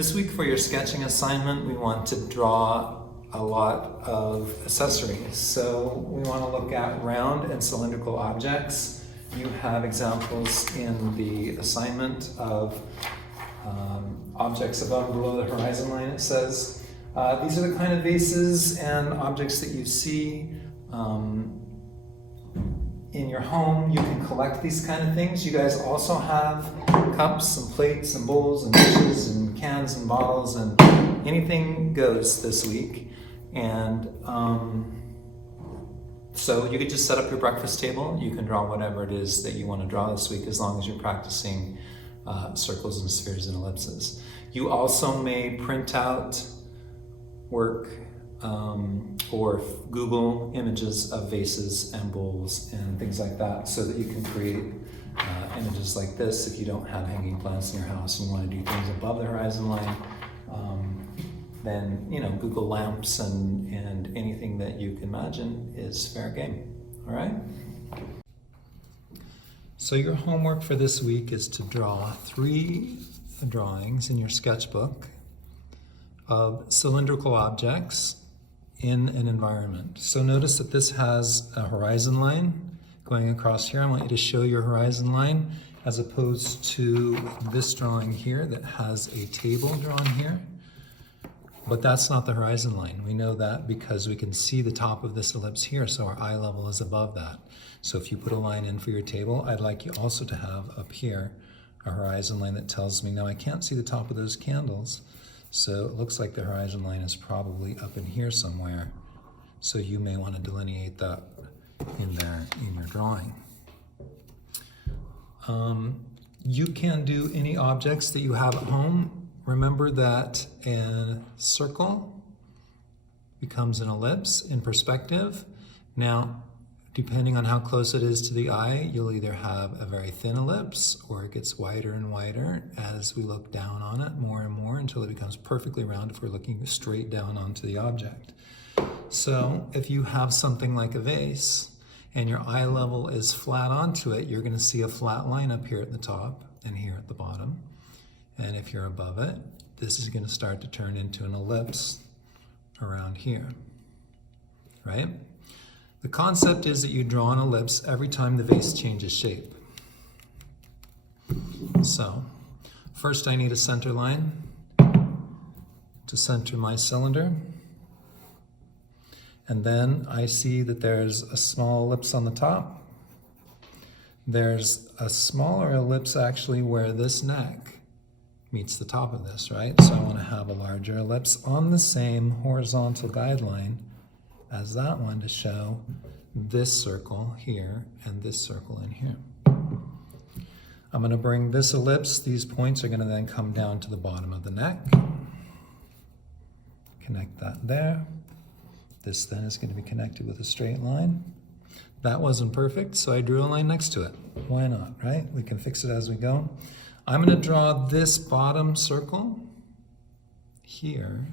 This week for your sketching assignment, we want to draw a lot of accessories. So we want to look at round and cylindrical objects. You have examples in the assignment of objects above and below the horizon line, it says. These are the kind of vases and objects that you see in your home. You can collect these kind of things. You guys also have cups and plates and bowls and dishes and cans and bottles, and anything goes this week. And so you could just set up your breakfast table. You can draw whatever it is that you want to draw this week, as long as you're practicing circles and spheres and ellipses. You also may print out work or Google images of vases and bowls and things like that, so that you can create images like this. If you don't have hanging plants in your house and you want to do things above the horizon line, then Google lamps and anything that you can imagine is fair game. All right? So your homework for this week is to draw 3 drawings in your sketchbook of cylindrical objects in an environment. So notice that this has a horizon line going across here. I want you to show your horizon line, as opposed to this drawing here that has a table drawn here. But that's not the horizon line. We know that because we can see the top of this ellipse here, so our eye level is above that. So if you put a line in for your table, I'd like you also to have up here a horizon line that tells me, now I can't see the top of those candles, so it looks like the horizon line is probably up in here somewhere. So you may want to delineate that in there in your drawing. You can do any objects that you have at home. Remember that a circle becomes an ellipse in perspective. Now, depending on how close it is to the eye, you'll either have a very thin ellipse, or it gets wider and wider as we look down on it more and more until it becomes perfectly round if we're looking straight down onto the object. So if you have something like a vase and your eye level is flat onto it, you're going to see a flat line up here at the top and here at the bottom. And if you're above it, this is going to start to turn into an ellipse around here, right? The concept is that you draw an ellipse every time the vase changes shape. So, first I need a center line to center my cylinder. And then I see that there's a small ellipse on the top. There's a smaller ellipse actually where this neck meets the top of this, right? So I want to have a larger ellipse on the same horizontal guideline as that one to show this circle here and this circle in here. I'm going to bring this ellipse, these points are going to then come down to the bottom of the neck. Connect that there. This then is going to be connected with a straight line. That wasn't perfect, so I drew a line next to it. Why not, right? We can fix it as we go. I'm going to draw this bottom circle here,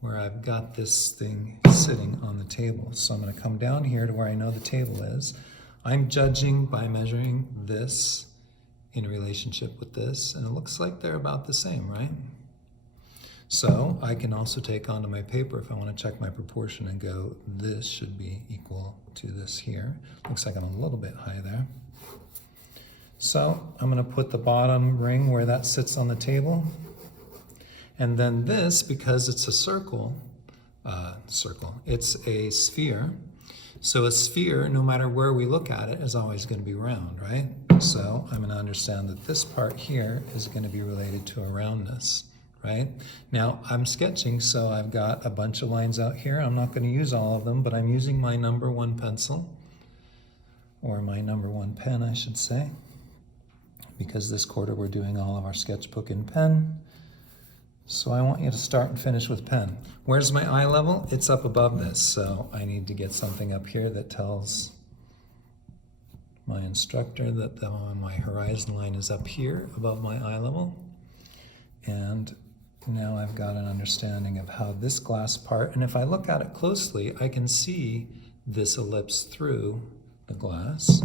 where I've got this thing sitting on the table. So I'm going to come down here to where I know the table is. I'm judging by measuring this in relationship with this, and it looks like they're about the same, right? So I can also take onto my paper if I want to check my proportion and go, this should be equal to this here. Looks like I'm a little bit high there. So I'm going to put the bottom ring where that sits on the table. And then this, because it's a it's a sphere. So a sphere, no matter where we look at it, is always going to be round, right? So I'm going to understand that this part here is going to be related to a roundness, right? Now I'm sketching, so I've got a bunch of lines out here. I'm not going to use all of them, but I'm using my number 1 pencil, or my number 1 pen, I should say, because this quarter we're doing all of our sketchbook in pen. So I want you to start and finish with pen. Where's my eye level? It's up above this, so I need to get something up here that tells my instructor that my horizon line is up here above my eye level. And now I've got an understanding of how this glass part, and if I look at it closely, I can see this ellipse through the glass.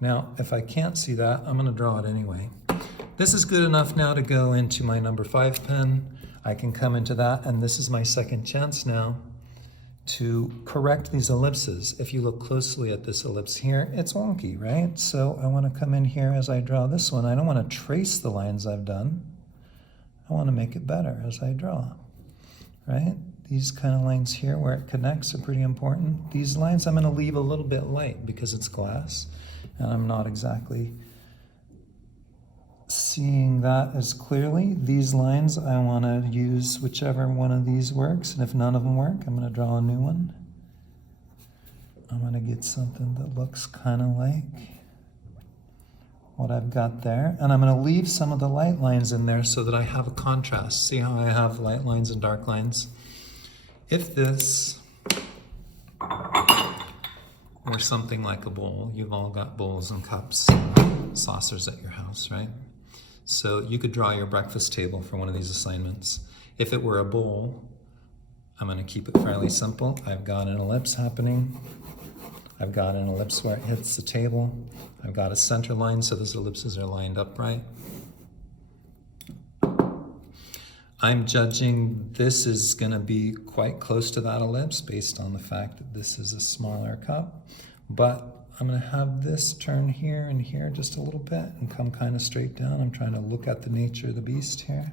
Now, if I can't see that, I'm going to draw it anyway. This is good enough now to go into my number 5 pen. I can come into that, and this is my second chance now to correct these ellipses. If you look closely at this ellipse here, it's wonky, right? So I want to come in here as I draw this one. I don't want to trace the lines I've done. I want to make it better as I draw, right? These kind of lines here where it connects are pretty important. These lines I'm going to leave a little bit light because it's glass, and I'm not exactly seeing that as clearly. These lines, I want to use whichever one of these works, and if none of them work, I'm going to draw a new one. I'm going to get something that looks kind of like what I've got there, and I'm going to leave some of the light lines in there so that I have a contrast. See how I have light lines and dark lines? If this were something like a bowl, you've all got bowls and cups, saucers at your house, right? So you could draw your breakfast table for one of these assignments. If it were a bowl, I'm going to keep it fairly simple. I've got an ellipse happening. I've got an ellipse where it hits the table. I've got a center line so those ellipses are lined upright. I'm judging this is going to be quite close to that ellipse based on the fact that this is a smaller cup. But I'm going to have this turn here and here just a little bit and come kind of straight down. I'm trying to look at the nature of the beast here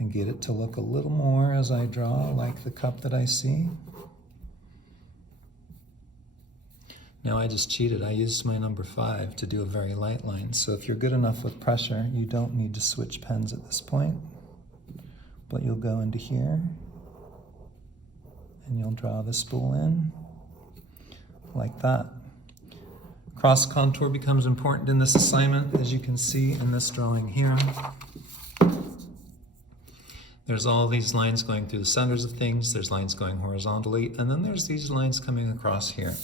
and get it to look a little more as I draw like the cup that I see. Now I just cheated. I used my number 5 to do a very light line. So if you're good enough with pressure, you don't need to switch pens at this point. But you'll go into here and you'll draw the spool in like that. Cross contour becomes important in this assignment, as you can see in this drawing here. There's all these lines going through the centers of things, there's lines going horizontally, and then there's these lines coming across here.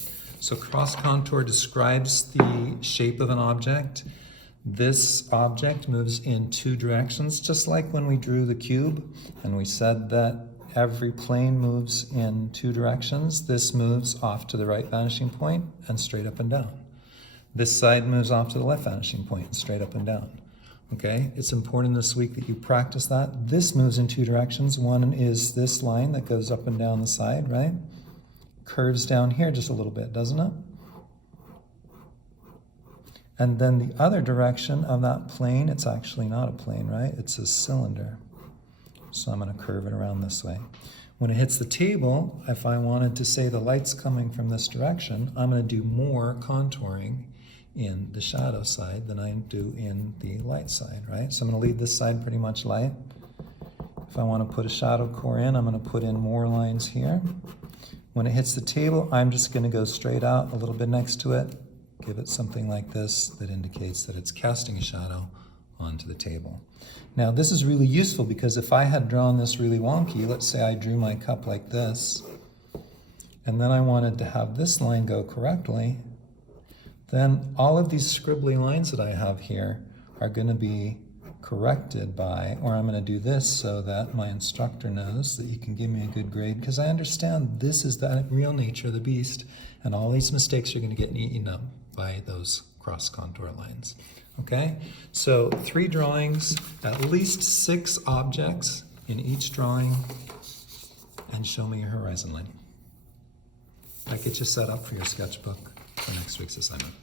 So cross contour describes the shape of an object. This object moves in 2 directions, just like when we drew the cube, and we said that every plane moves in 2 directions. This moves off to the right vanishing point and straight up and down. This side moves off to the left vanishing point and straight up and down. Okay, it's important this week that you practice that. This moves in 2 directions. One is this line that goes up and down the side, right? Curves down here just a little bit, doesn't it? And then the other direction of that plane, it's actually not a plane, right? It's a cylinder. So I'm going to curve it around this way. When it hits the table, if I wanted to say the light's coming from this direction, I'm going to do more contouring in the shadow side than I do in the light side, right? So I'm going to leave this side pretty much light. If I want to put a shadow core in, I'm going to put in more lines here. When it hits the table, I'm just going to go straight out a little bit next to it, give it something like this that indicates that it's casting a shadow onto the table. Now this is really useful because if I had drawn this really wonky, let's say I drew my cup like this, and then I wanted to have this line go correctly, then all of these scribbly lines that I have here are going to be corrected by, or I'm going to do this so that my instructor knows that you can give me a good grade, because I understand this is the real nature of the beast, and all these mistakes are going to get eaten up by those cross contour lines. Okay, so 3 drawings, at least 6 objects in each drawing, and show me your horizon line. That gets you set up for your sketchbook for next week's assignment.